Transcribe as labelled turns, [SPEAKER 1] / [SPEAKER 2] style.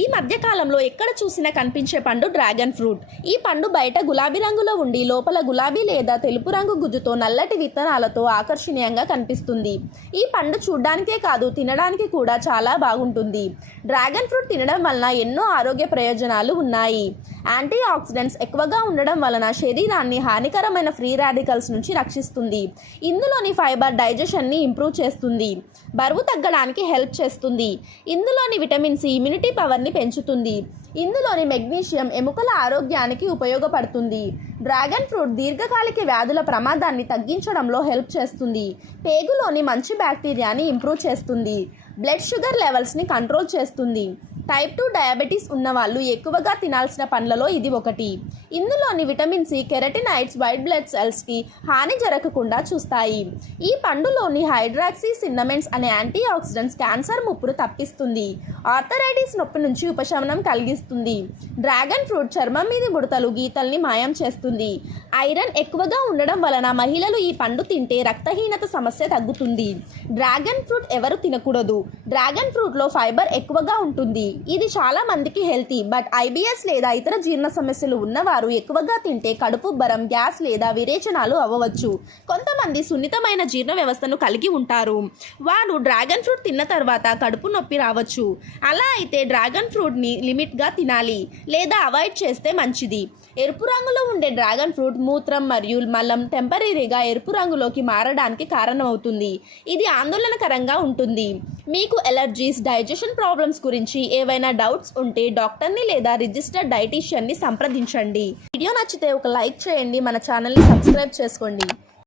[SPEAKER 1] ఈ మధ్య కాలంలో ఎక్కడ చూసినా కనిపించే పండు డ్రాగన్ ఫ్రూట్. ఈ పండు బయట గులాబీ రంగులో ఉండి లోపల గులాబీ లేదా తెలుపు రంగు గుజ్జుతో నల్లటి విత్తనాలతో ఆకర్షణీయంగా కనిపిస్తుంది. ఈ పండు చూడ్డానికే కాదు తినడానికి కూడా చాలా బాగుంటుంది. డ్రాగన్ ఫ్రూట్ తినడం వలన ఎన్నో ఆరోగ్య ప్రయోజనాలు ఉన్నాయి. యాంటీ ఆక్సిడెంట్స్ ఎక్కువగా ఉండడం వలన శరీరాన్ని హానికరమైన ఫ్రీ రాడికల్స్ నుంచి రక్షిస్తుంది. ఇందులోని ఫైబర్ డైజెషన్ని ఇంప్రూవ్ చేస్తుంది. బరువు తగ్గడానికి హెల్ప్ చేస్తుంది. ఇందులోని విటమిన్ సి ఇమ్యూనిటీ పవర్ని పెంచుతుంది. ఇందులోని మెగ్నీషియం ఎముకల ఆరోగ్యానికి ఉపయోగపడుతుంది. డ్రాగన్ ఫ్రూట్ దీర్ఘకాలిక వ్యాధుల ప్రమాదాన్ని తగ్గించడంలో హెల్ప్ చేస్తుంది. పేగులోని మంచి బ్యాక్టీరియాని ఇంప్రూవ్ చేస్తుంది. బ్లడ్ షుగర్ లెవెల్స్ని కంట్రోల్ చేస్తుంది. టైప్ టూ డయాబెటీస్ ఉన్నవాళ్ళు ఎక్కువగా తినాల్సిన పండ్లలో ఇది ఒకటి. ఇందులోని vitamin C carotenoids white blood సెల్స్కి హాని జరగకుండా చూస్తాయి. ఈ పండులోని హైడ్రాక్సీ సిన్నమెంట్స్ అనే యాంటీ ఆక్సిడెంట్స్ క్యాన్సర్ ముప్పును తప్పిస్తుంది. ఆర్థరైటిస్ నొప్పి నుంచి ఉపశమనం కలిగిస్తుంది. డ్రాగన్ ఫ్రూట్ చర్మం మీద ముడతలు గీతల్ని మాయం చేస్తుంది. ఐరన్ ఎక్కువగా ఉండడం వలన మహిళలు ఈ పండు తింటే రక్తహీనత సమస్య తగ్గుతుంది. డ్రాగన్ ఫ్రూట్ ఎవరు తినకూడదు. డ్రాగన్ ఫ్రూట్లో ఫైబర్ ఎక్కువగా ఉంటుంది. ఇది చాలా మందికి హెల్తీ బట్ ఐబిఎస్ లేదా ఇతర జీర్ణ సమస్యలు ఉన్నవారు ఎక్కువగా తింటే కడుపు బరం గ్యాస్ లేదా విరేచనాలు అవ్వవచ్చు. కొంతమంది సున్నితమైన జీర్ణ వ్యవస్థను కలిగి ఉంటారు. వారు డ్రాగన్ ఫ్రూట్ తిన్న తర్వాత కడుపు నొప్పి రావచ్చు. అలా అయితే డ్రాగన్ ఫ్రూట్ని లిమిట్గా తినాలి లేదా అవాయిడ్ చేస్తే మంచిది. ఎరుపు రంగులో ఉండే డ్రాగన్ ఫ్రూట్ మూత్రం మరియు మలం టెంపరీగా ఎరుపు రంగులోకి మారడానికి కారణమవుతుంది. ఇది ఆందోళనకరంగా ఉంటుంది. మీకు ఎలర్జీస్ డైజెషన్ ప్రాబ్లమ్స్ గురించి ఏవైనా డౌట్స్ ఉంటే డాక్టర్ని లేదా రిజిస్టర్డ్ డైటీషియన్ని సంప్రదించండి. వీడియో నచ్చితే ఒక లైక్ చేయండి మన ఛానల్ని సబ్స్క్రైబ్ చేసుకోండి.